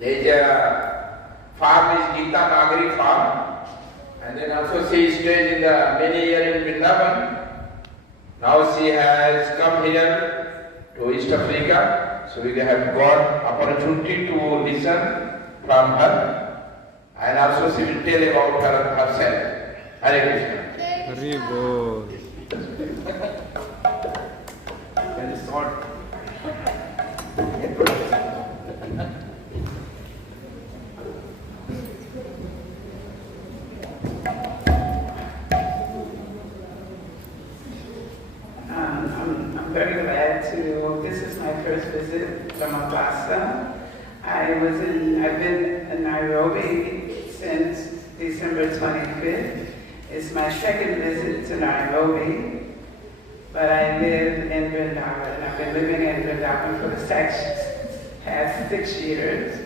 There is a farm is Gita Nagari farm, and then also she stayed in the many years in Vrindavan. Now she has come here to East Africa, so we have got opportunity to listen from her, and also she will tell about herself. Hare Krishna. Hare Bol. Very short. I'm very glad this is my first visit to Mombasa. I've been in Nairobi since December 25th. It's my second visit to Nairobi, but I live in Vrindavan. I've been living in Vrindavan for the past 6 years.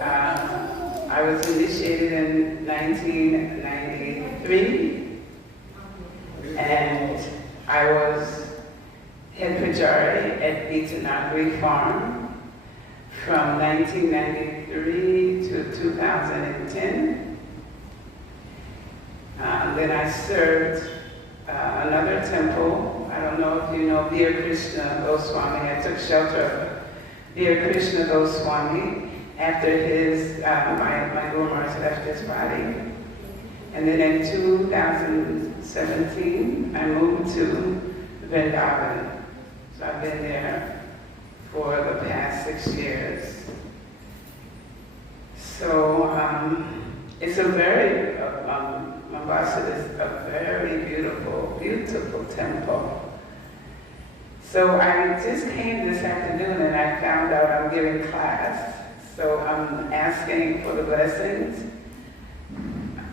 I was initiated in 1993, and I was head pujari at Itanagri Farm from 1993 to 2010. Then I served another temple. I don't know if you know Dear Krishna Goswami. I took shelter of Dear Krishna Goswami after my Guru Maharaj left his body. And then in 2017, I moved to Vrindavan. So I've been there for the past 6 years. So it's a very, Mombasa is a very beautiful, beautiful temple. So I just came this afternoon and I found out I'm giving class. So I'm asking for the blessings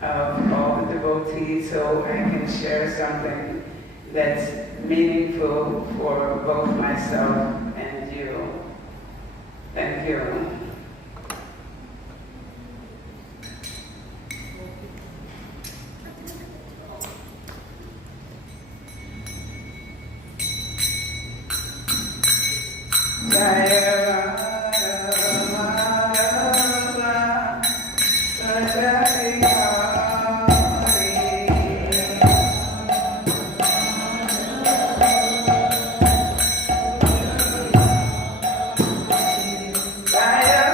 of all the devotees so I can share something that's meaningful for both myself and you. Thank you. Jaya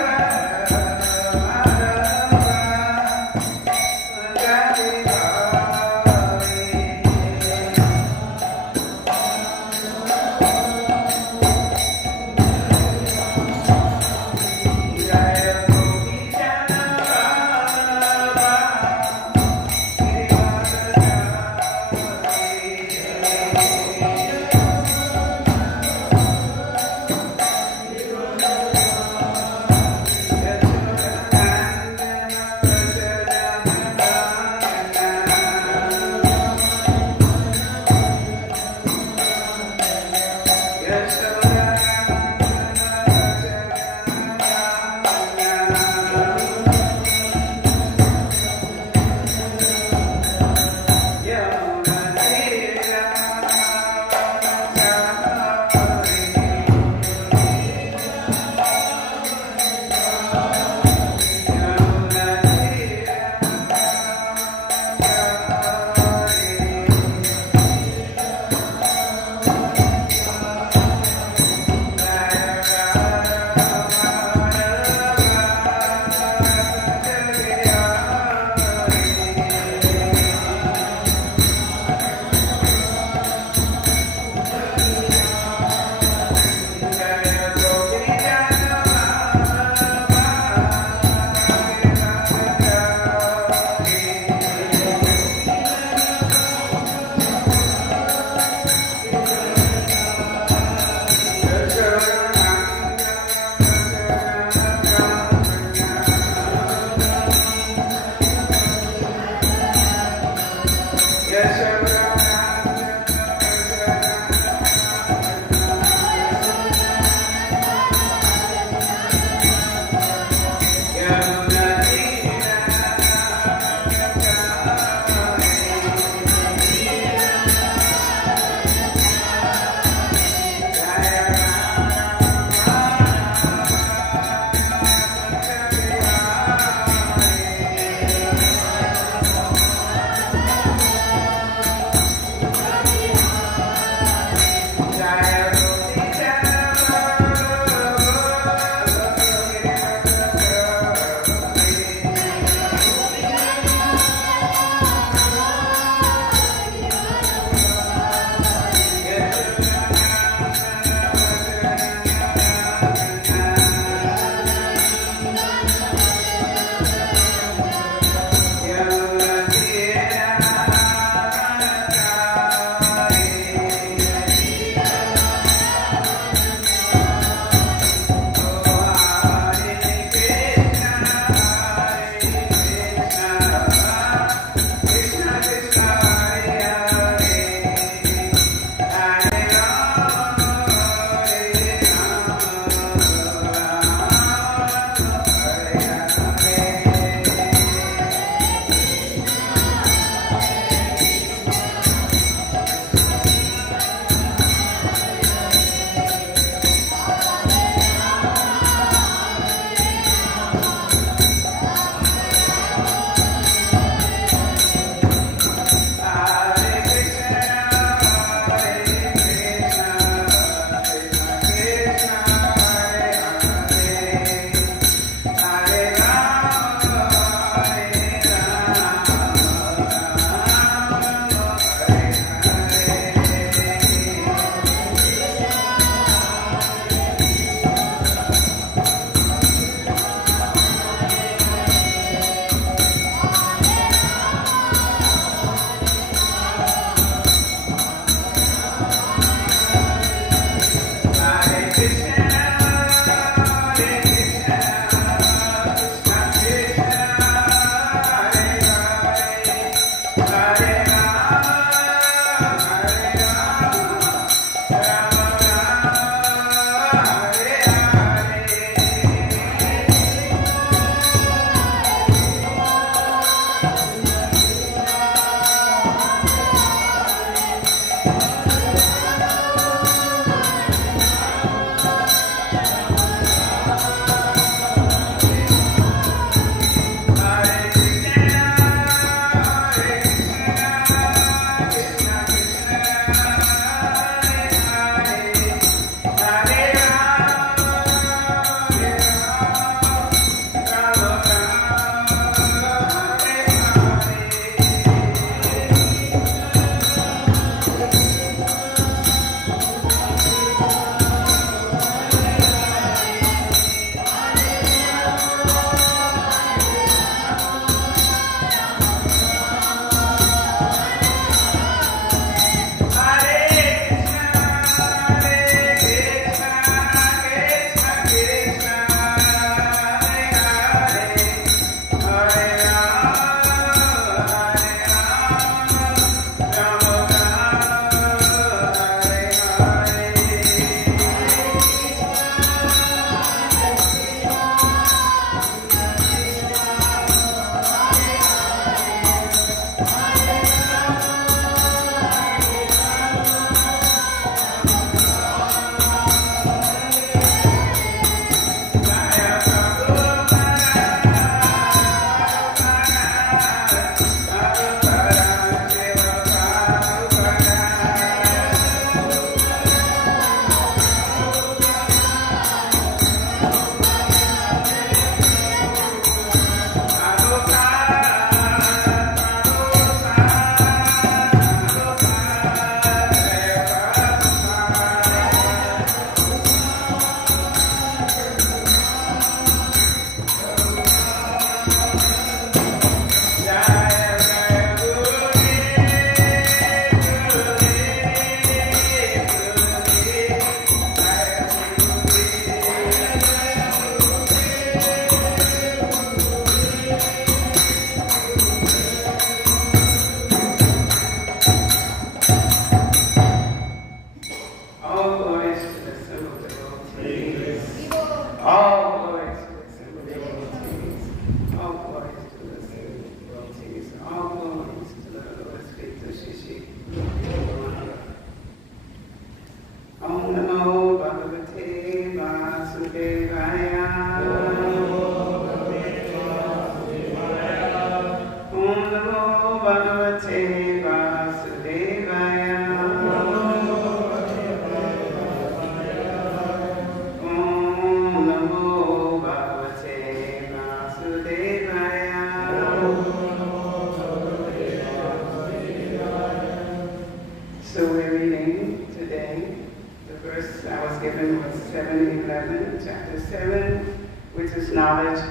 knowledge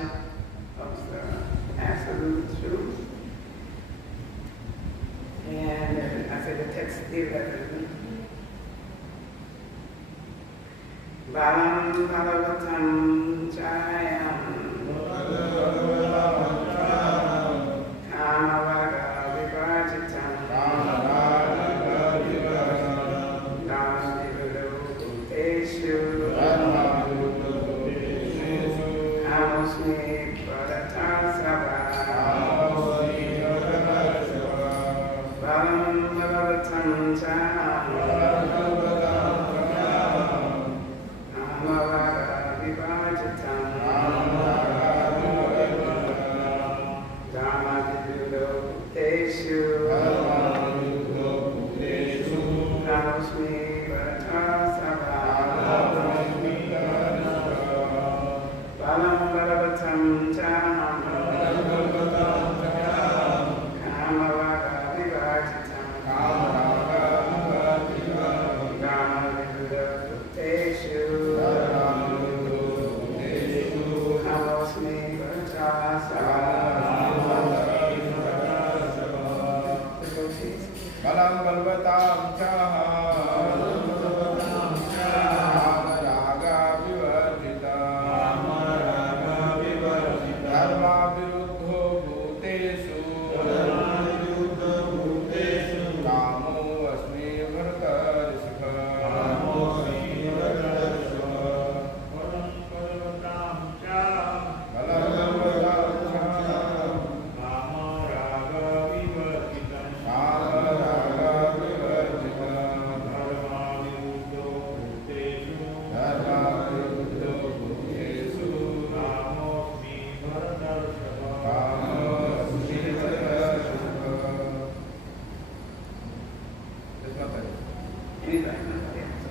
of the absolute truth. And I said the text 11. Balam Bhagavatam Jayam Kamavaga Vivarjitam Dhammavivudo Bhuteshu Amosmi Pradatasava Balam Bhagavatam Jayam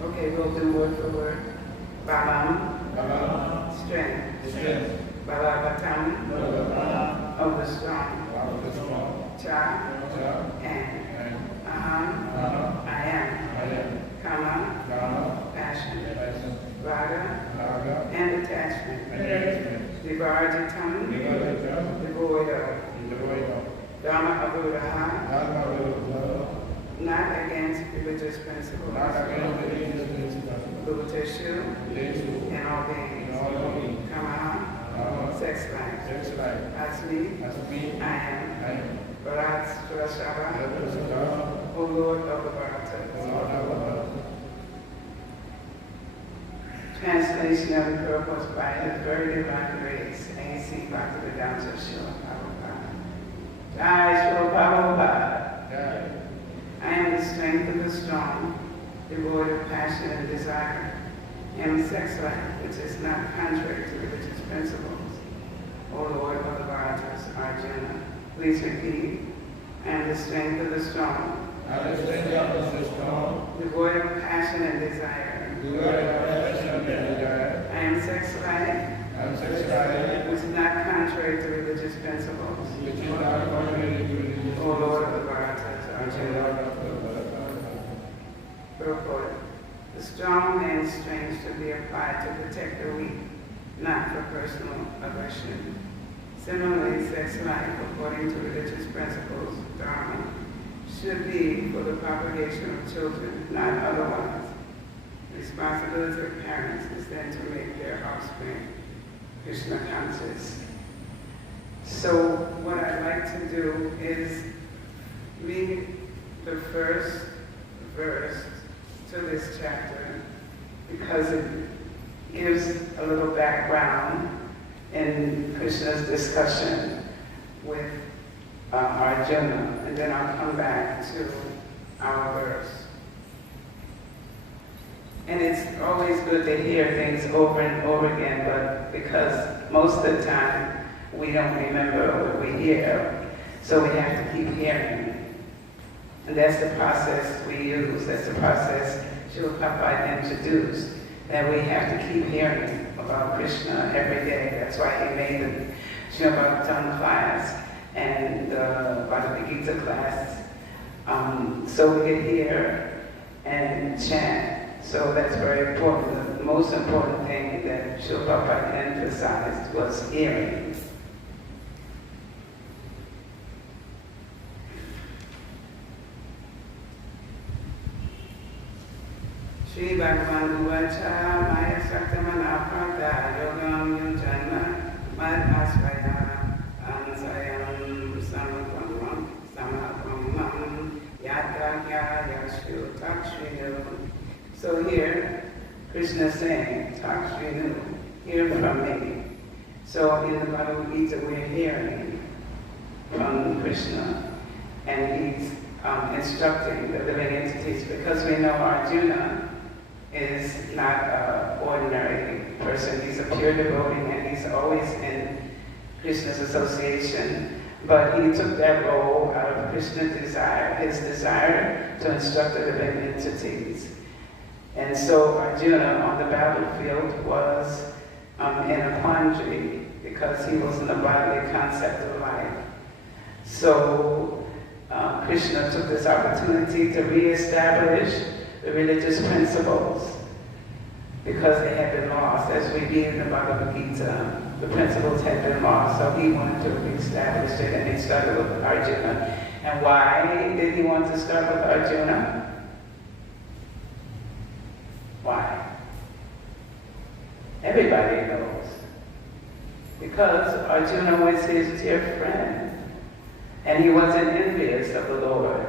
Okay, we'll do word for word. Balam, strength. Bhagavatam, of the strong. Cha, and. Aham, I am. Kama, passion. Raga, and attachment. Vivarjitam, devoid of. Dhamma avuraha, not against religious principles. Bhuteshu, and all beings. Kama, sex life. Asmi, I am. Bharat Surashava, O Lord of the Bharatas. Translation of the purpose by His very divine grace, A.C. Bhaktivedanta Srila Prabhupada. Jai Srila Prabhupada. I am the strength of the strong, devoid of passion and desire. I am sex life, which is not contrary to religious principles. O Lord of the Bharatas, Arjuna, please repeat. I am the strength of the strong, devoid of passion and desire. I am sex life, which is not contrary to religious principles. O Lord of the Bharatas, Arjuna. Purport. The strong man's strength should be applied to protect the weak, not for personal aggression. Similarly, sex life, according to religious principles, dharma, should be for the propagation of children, not otherwise. The responsibility of parents is then to make their offspring Krishna conscious. So what I'd like to do is read the first verse to this chapter because it gives a little background in Krishna's discussion with Arjuna, and then I'll come back to our verse. And it's always good to hear things over and over again, but because most of the time we don't remember what we hear, so we have to keep hearing. And that's the process we use. That's the process Srila Prabhupada introduced, that we have to keep hearing about Krishna every day. That's why he made the Srimad Bhagavatam class and the Bhagavad Gita class, so we can hear and chant. So that's very important. the most important thing that Srila Prabhupada emphasized was hearing. Shri Bhagavan Uvacha Maya Saktamana Prata Yogam Yunjanma Mad Asvaya Ansayam Samakamam Yata Yashu Takshinu. So here, Krishna is saying, Takshinu, hear from me. So in the Bhagavad Gita we're hearing from Krishna, and he's instructing the living entities, because we know Arjuna is not an ordinary person. He's a pure devotee and he's always in Krishna's association. But he took that role out of Krishna's desire, his desire to instruct the living entities. And so Arjuna on the battlefield was in a quandary because he was in the bodily concept of life. So Krishna took this opportunity to reestablish the religious principles, because they had been lost. As we read in the Bhagavad Gita, the principles had been lost, so he wanted to reestablish it, and he started with Arjuna. And why did he want to start with Arjuna? Why? Everybody knows. Because Arjuna was his dear friend, and he wasn't envious of the Lord.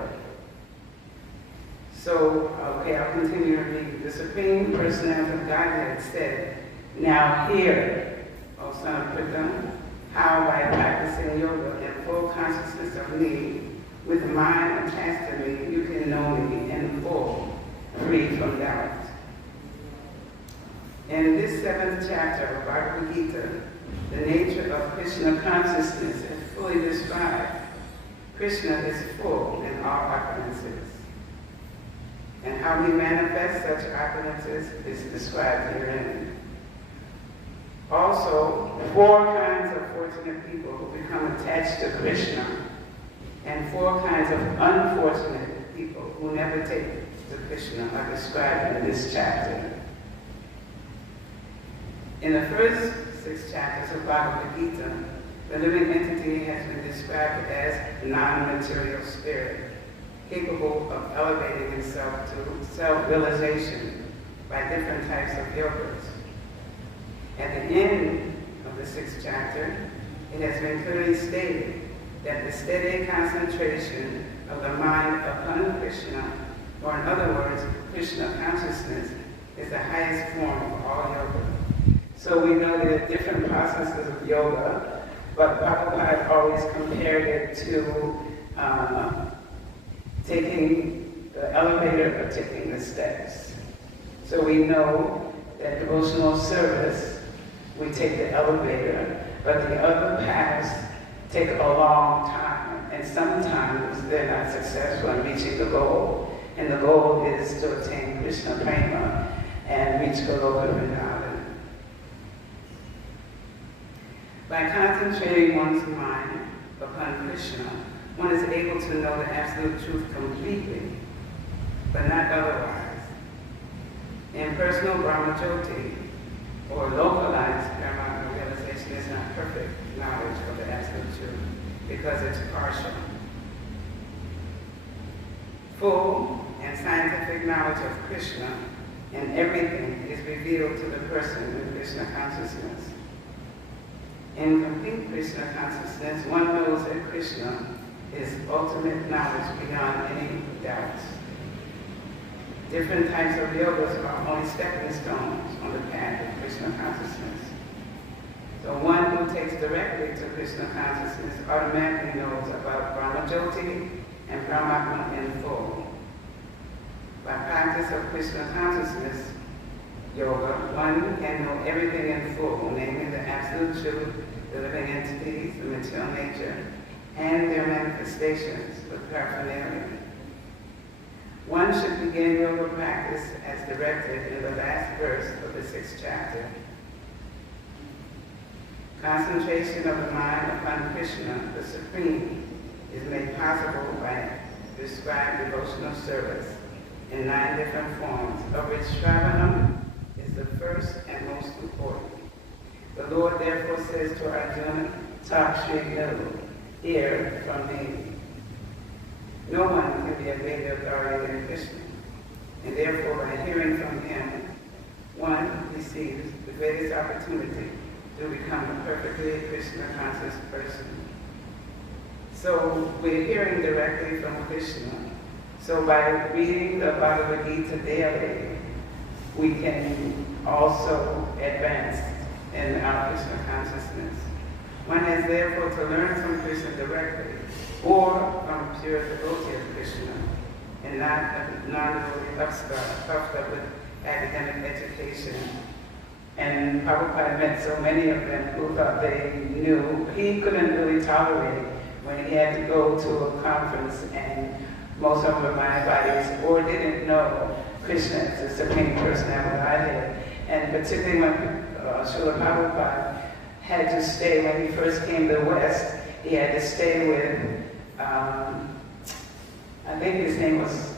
So, okay, I'll continue to read. The Supreme Personality of Godhead said, now hear, O son of Pritha, how by practicing yoga in full consciousness of me, with the mind attached to me, you can know me in full, free from doubt. In this 7th chapter of Bhagavad Gita, the nature of Krishna consciousness is fully described. Krishna is full in all opulences. And how he manifests such opulences is described herein. Also, 4 kinds of fortunate people who become attached to Krishna, and 4 kinds of unfortunate people who never take to Krishna are described in this chapter. In the first 6 chapters of Bhagavad Gita, the living entity has been described as non-material spirit, capable of elevating itself to self-realization by different types of yogas. At the end of the 6th chapter, it has been clearly stated that the steady concentration of the mind upon Krishna, or in other words, Krishna consciousness, is the highest form of all yoga. So we know there are different processes of yoga, but Prabhupada always compared it to taking the elevator or taking the steps. So we know that devotional service, we take the elevator, but the other paths take a long time, and sometimes they're not successful in reaching the goal. And the goal is to attain Krishna Prema and reach Goloka Vrindavan. By concentrating one's mind upon Krishna, one is able to know the absolute truth completely, but not otherwise. Impersonal Brahmajyoti, or localized Paramatma realization, is not perfect knowledge of the absolute truth, because it's partial. Full and scientific knowledge of Krishna and everything is revealed to the person with Krishna consciousness. In complete Krishna consciousness, one knows that Krishna is ultimate knowledge beyond any doubts. Different types of yogas are only stepping stones on the path of Krishna consciousness. So one who takes directly to Krishna consciousness automatically knows about Brahmajyoti and Paramatma in full. By practice of Krishna consciousness yoga, one can know everything in full, namely the absolute truth, the living entities, the material nature, and their manifestations with paraphernalia. One should begin yoga practice as directed in the last verse of the 6th chapter. Concentration of the mind upon Krishna, the Supreme, is made possible by prescribed devotional service in 9 different forms, of which Shravanam is is the first and most important. The Lord therefore says to Arjuna, Takshri Nalu, hear from me. No one can be a greater authority than Krishna, and therefore by hearing from him, one receives the greatest opportunity to become a perfectly Krishna conscious person. So we're hearing directly from Krishna. So by reading the Bhagavad Gita daily, we can also advance in our Krishna consciousness. One has therefore to learn from Krishna directly, or from pure devotee of Krishna, and not really puffed up with academic education. And Prabhupada met so many of them who thought they knew. He couldn't really tolerate when he had to go to a conference and most of them were Mayavadis or didn't know Krishna as the Supreme Personality of Godhead. And particularly when Srila Prabhupada had to stay, when he first came to the West, he had to stay with, I think his name was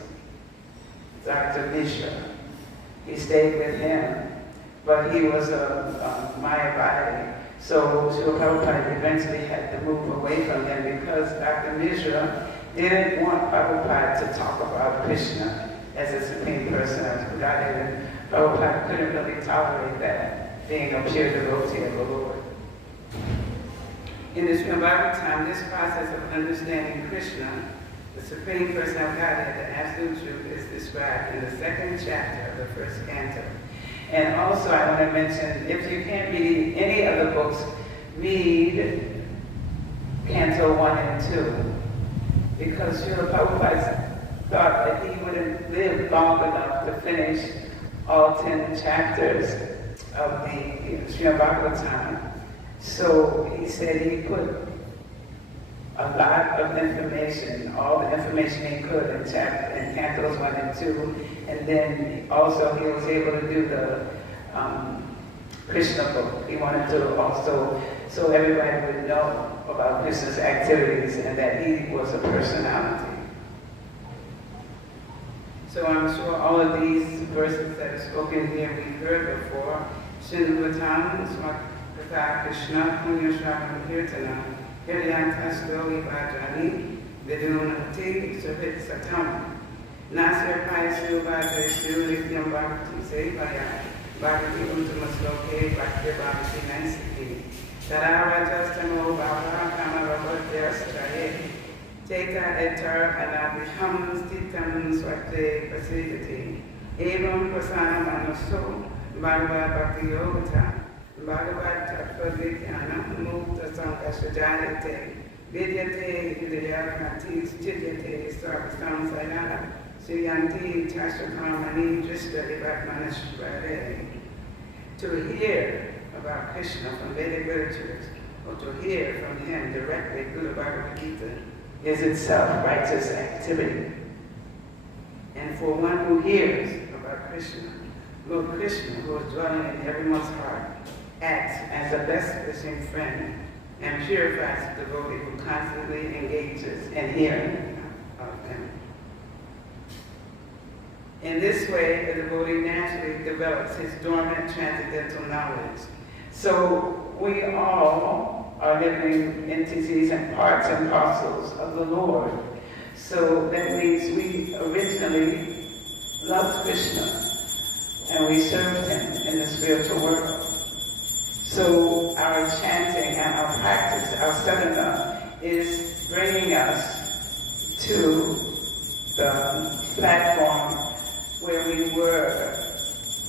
Kartamisha. He stayed with him, but he was a Mayavadi. So Srila Prabhupada eventually had to move away from him because Dr. Mishra didn't want Prabhupada to talk about Krishna as a Supreme Person of Godhead. And Prabhupada couldn't really tolerate that, being a pure devotee of the Lord. In the Srimad Bhagavatam, this process of understanding Krishna, the Supreme Person of Godhead, the Absolute Truth, is described in the second chapter of the first canto. And also I want to mention, if you can't read any of the books, read Canto 1 and 2. Because Srila Prabhupada thought that he wouldn't live long enough to finish all 10 chapters of the Srimad Bhagavatam. So he said he put a lot of information, all the information he could in Cantos 1 and 2, and then also he was able to do the Krishna book. He wanted to also, so everybody would know about Krishna's activities and that he was a personality. So I'm sure all of these verses that are spoken here we've heard before. Shinvatam, Swakata Krishna, Punya Shravan Kirtana, Hiryantasto Vajani, Vidunati, Shavit Satam, Nasir Paisu Vajreshu, Lithium Bhakti Sevaya, Bhakti Untamasloke, Bhakti Bhakti Nansiki, Tarara Justamo Bhava Kamarabhadya Straye, Teka Etar Anabhiham Stitam Swate Pasidati, Evam Prasana Manaso, Bhagavad Bhakti Yogata, Bhagavad Tattva-Vidyana Mukta Sankashajayate Vidyate Hidayakati Chidyate Sarvastam Sayana Sriyanti Tashakamani Drishta-Vivatmanashvare. To hear about Krishna from Vedic literatures, or to hear from him directly through the Bhagavad Gita, is itself righteous activity. And for one who hears about Krishna, Lord Krishna, who is dwelling in everyone's heart, acts as the best wishing friend and purifies the devotee who constantly engages in hearing of him. In this way, the devotee naturally develops his dormant transcendental knowledge. So we all are living entities and parts and parcels of the Lord. So that means we originally loved Krishna and we served him in the spiritual world. So our chanting and our practice, our sadhana, is bringing us to the platform where we were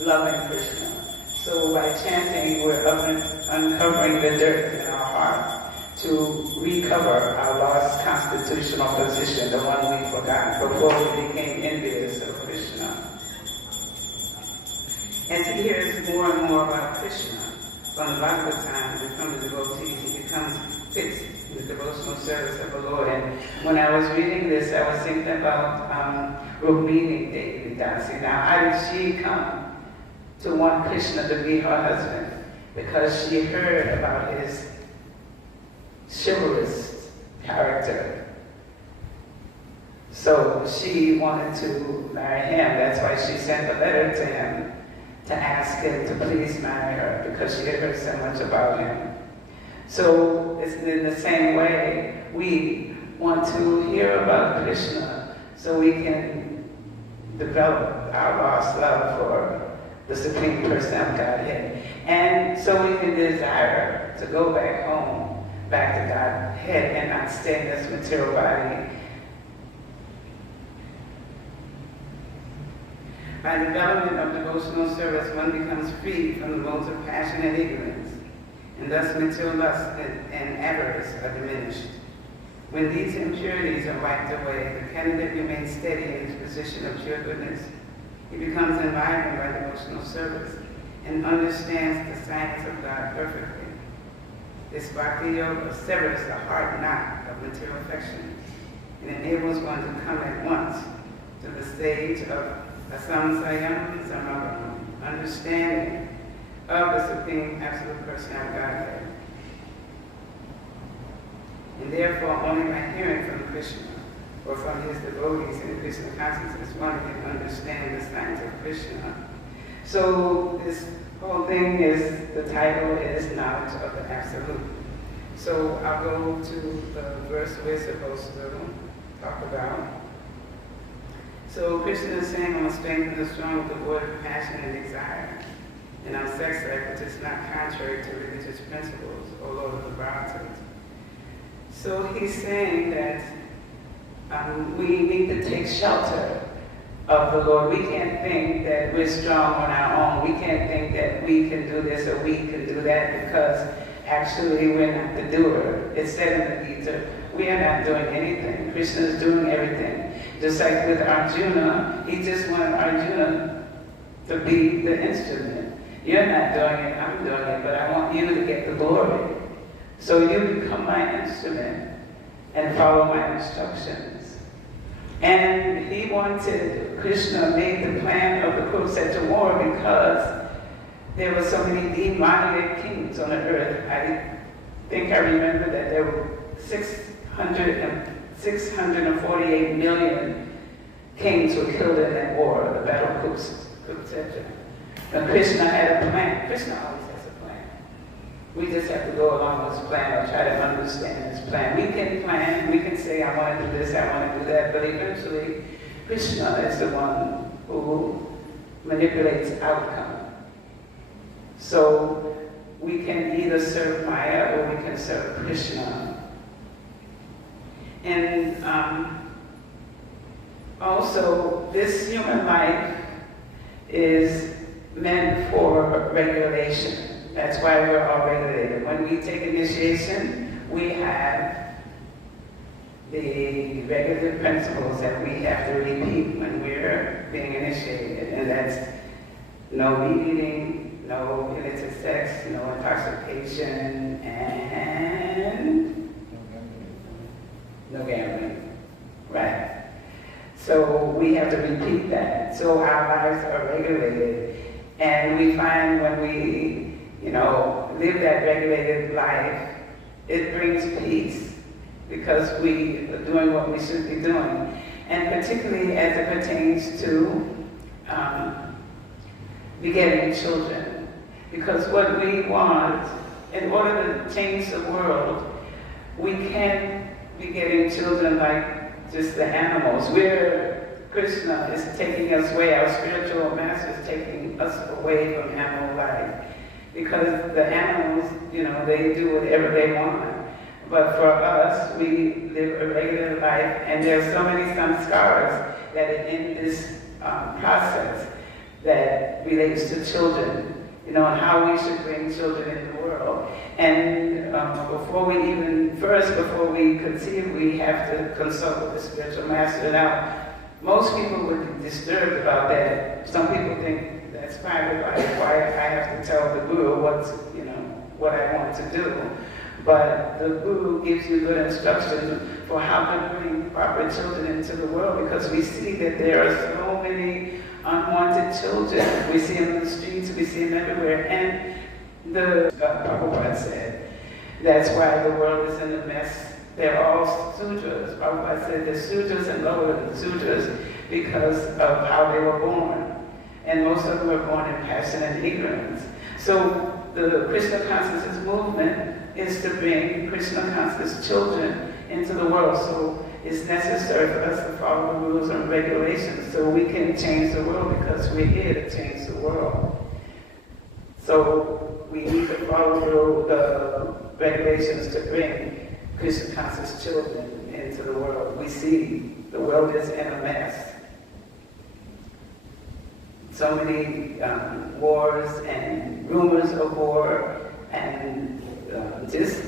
loving Krishna. So by chanting, we're uncovering the dirt in our heart to recover our lost constitutional position, the one we forgot before we became envious of Krishna. As he hears more and more about Krishna, from the Bhagavatam and from the devotees, he becomes fixed in the devotional service of the Lord. And when I was reading this, I was thinking about Rukmini Devi Dasi. Now, how did she come to want Krishna to be her husband? Because she heard about his chivalrous character. So she wanted to marry him. That's why she sent a letter to him to ask him to please marry her because she had heard so much about him. So it's in the same way, we want to hear about Krishna so we can develop our lost love for the Supreme Person of Godhead. And so we can desire to go back home, back to Godhead, and not stay in this material body. By development of devotional service, one becomes free from the modes of passion and ignorance, and thus material lust and avarice are diminished. When these impurities are wiped away, the candidate remains steady in his position of pure goodness. He becomes enlivened by devotional service and understands the science of God perfectly. This bhakti yoga severs the hard knot of material affection and enables one to come at once to the stage of asamsayam samagam, understanding of the Supreme Absolute Person of Godhead. And therefore, only by hearing from Krishna or from his devotees in Krishna consciousness, one can understand the science of Krishna. So this whole thing is, the title is Knowledge of the Absolute. So I'll go to the verse we're supposed to talk about. So Krishna is saying, I'm strengthen the strong with the word of passion and desire in our sex life, which is not contrary to religious principles or law of liberty. So he's saying that we need to take shelter of the Lord. We can't think that we're strong on our own. We can't think that we can do this or we can do that, because actually we're not the doer. It said in the Gita, we are not doing anything. Krishna is doing everything. Just like with Arjuna, he just wanted Arjuna to be the instrument. You're not doing it, I'm doing it, but I want you to get the glory. So you become my instrument and follow my instructions. And he wanted, Krishna made the plan of the Kurukshetra war because there were so many demonic kings on the earth. I think I remember that there were 648 million kings were killed in that war, the Battle of Kurukshetra. And Krishna had a plan. Krishna always has a plan. We just have to go along with his plan or try to understand his plan. We can plan, we can say, I want to do this, I want to do that, but eventually Krishna is the one who manipulates outcome. So we can either serve Maya or we can serve Krishna. And also, this human life is meant for regulation. That's why we're all regulated. When we take initiation, we have the regulative principles that we have to repeat when we're being initiated. And that's no meat eating, no illicit sex, no intoxication, and no gambling. Right. So we have to repeat that. So our lives are regulated. And we find when we, live that regulated life, it brings peace because we are doing what we should be doing. And particularly as it pertains to begetting children. Because what we want, in order to change the world, we can't be getting children like just the animals. Krishna is taking us away, our spiritual master is taking us away from animal life. Because the animals, they do whatever they want. But for us, we live a regular life, and there are so many samskaras that are in this process that relates to children, and how we should bring children in the world. And before we conceive, we have to consult with the spiritual master. Now, most people would be disturbed about that. Some people think that's private life. Why I have to tell the guru what I want to do. But the guru gives you good instructions for how to bring proper children into the world, because we see that there are so many unwanted children. We see them in the streets, we see them everywhere. And the Prabhupada said, that's why the world is in a mess. They're all sutras. Prabhupada said they're sutras and lower than sutras because of how they were born. and most of them were born in passion and ignorance. So the Krishna consciousness movement is to bring Krishna conscious children into the world. So it's necessary for us to follow the rules and regulations so we can change the world, because we're here to change the world. So we need to follow the regulations to bring Krishna conscious children into the world. We see the world is in a mess. So many wars and rumors of war, and just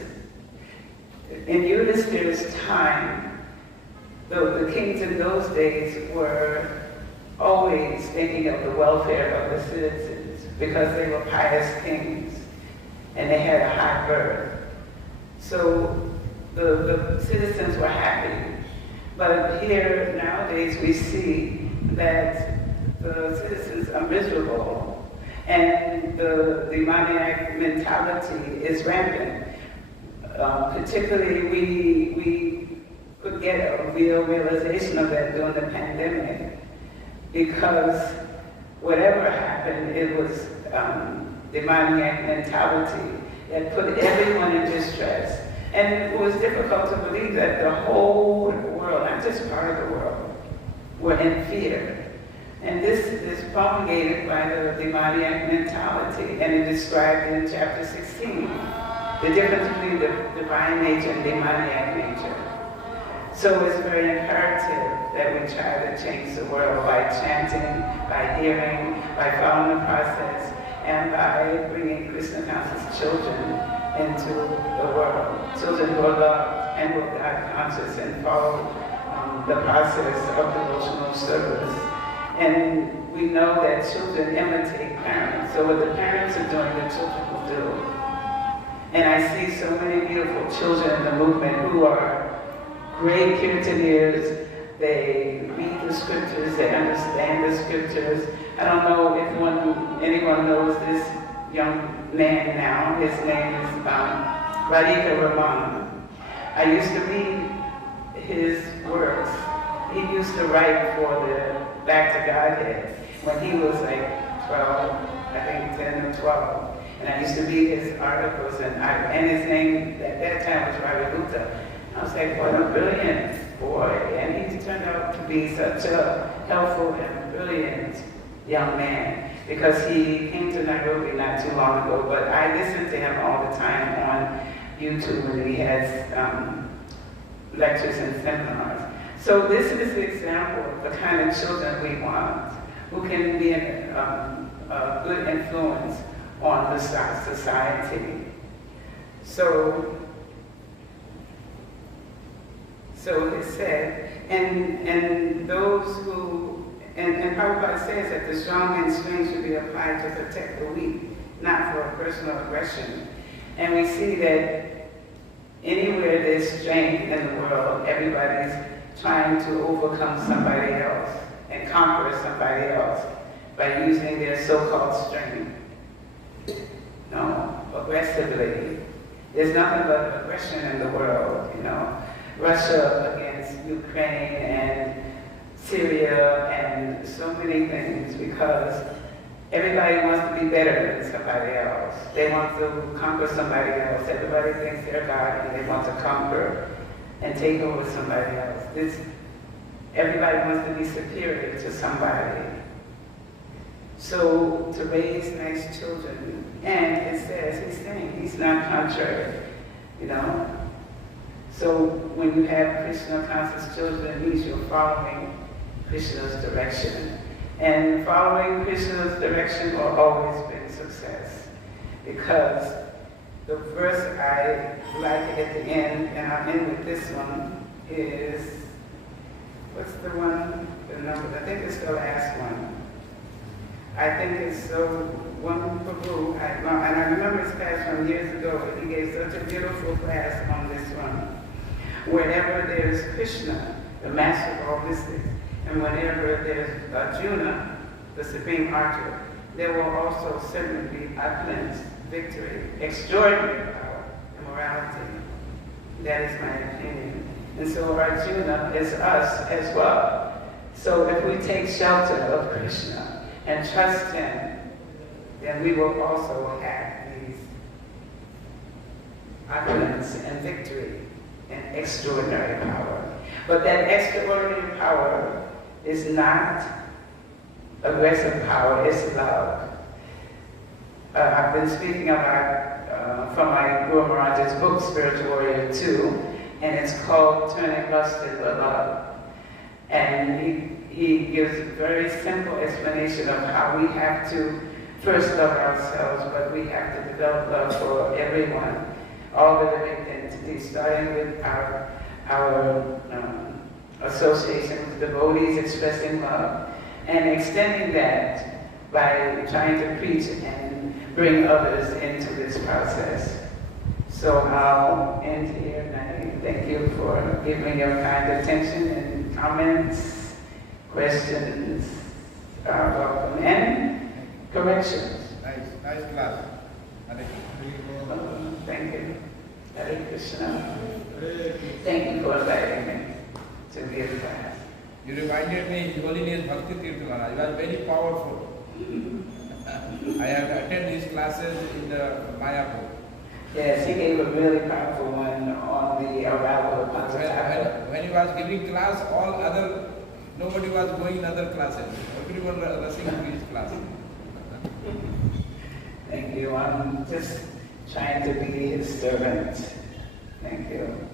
in Yudhishthira's time, the kings in those days were always thinking of the welfare of the citizens because they were pious kings and they had a high birth. So the citizens were happy. But here nowadays we see that the citizens are miserable and the demoniac mentality is rampant. Particularly, we could get a real realization of that during the pandemic, because whatever happened, it was demoniac mentality that put everyone in distress. And it was difficult to believe that the whole world, not just part of the world, were in fear. And this is promulgated by the demoniac mentality, and it is described in chapter 16, the difference between the divine nature and demoniac nature. So it's very imperative that we try to change the world by chanting, by hearing, by following the process, and by bringing Krishna conscious children into the world. Children who are loved and who are God conscious and follow the process of devotional service. And we know that children imitate parents. So what the parents are doing, the children will do. And I see so many beautiful children in the movement who are great kirtaneers. They read the scriptures, they understand the scriptures. I don't know if anyone knows this young man now. His name is Radhika Raman. I used to read his works. He used to write for the Back to Godhead when he was like 12, I think 10 or 12. And I used to read his articles, and his name at that time was Ravi Gupta. I was like, what a brilliant boy. And he turned out to be such a helpful and brilliant young man, because he came to Nairobi not too long ago, but I listened to him all the time on YouTube when he has lectures and seminars. So this is the example of the kind of children we want, who can be a good influence on the society. So it said, and those who, and Prabhupada says that the strong and strength should be applied to protect the weak, not for personal aggression. And we see that anywhere there's strength in the world, everybody's trying to overcome somebody else and conquer somebody else by using their so-called strength. No, aggressively. There's nothing but aggression in the world, you know. Russia against Ukraine and Syria and so many things, because everybody wants to be better than somebody else. They want to conquer somebody else. Everybody thinks they're God and they want to conquer and take over somebody else. Everybody wants to be superior to somebody. So to raise nice children, and it says, he's saying he's not contrary, you know. So when you have Krishna conscious children, it means you're following Krishna's direction. And following Krishna's direction will always bring success. Because the verse I like at the end, and I'll end with this one, is, what's the one, the number, I think it's the last one. I think it's so wonderful. And I remember his class from years ago, he gave such a beautiful class on this one. Wherever there's Krishna, the master of all mystics, and whenever there's Arjuna, the supreme archer, there will also certainly be opulence, victory, extraordinary power, and morality. That is my opinion. And so Arjuna is us as well. So if we take shelter of Krishna, and trust Him, then we will also have these opulence and victory and extraordinary power. But that extraordinary power is not aggressive power, it's love. I've been speaking about, from my Guru Maharaj's book, Spiritual Warrior 2, and it's called Turning Lust into Love. And he gives a very simple explanation of how we have to first love ourselves, but we have to develop love for everyone, all the living entities, starting with our association with devotees expressing love, and extending that by trying to preach and bring others into this process. So I'll end here, and I thank you for giving your kind attention, and comments, questions are welcome, and corrections. Nice class. Thank you. Hare Krishna. Thank you for inviting me to give class. You reminded me His Holiness Bhakti Tirtha Maharaj. It was very powerful. I have attended his classes in the Mayapur. Yes, he gave a really powerful one on the arrival of Panchatattva. When he was giving class, nobody was going in other classes. Everyone was rushing to his class. Thank you. I'm just trying to be his servant. Thank you.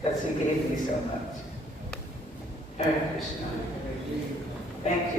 Because he gave me so much. Hare Krishna. Thank you.